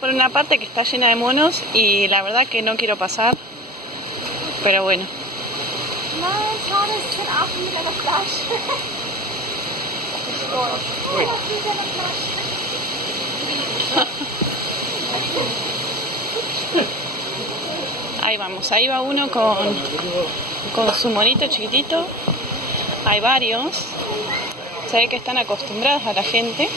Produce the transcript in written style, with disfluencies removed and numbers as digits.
Por una parte que está llena de monos y la verdad que no quiero pasar, pero bueno. Nein, schade, es sind Affen mit einer Flasche. Oh, was ist eine Flasche? Ahí vamos, ahí va uno con su monito chiquitito. Hay varios. Se ve que están acostumbrados a la gente.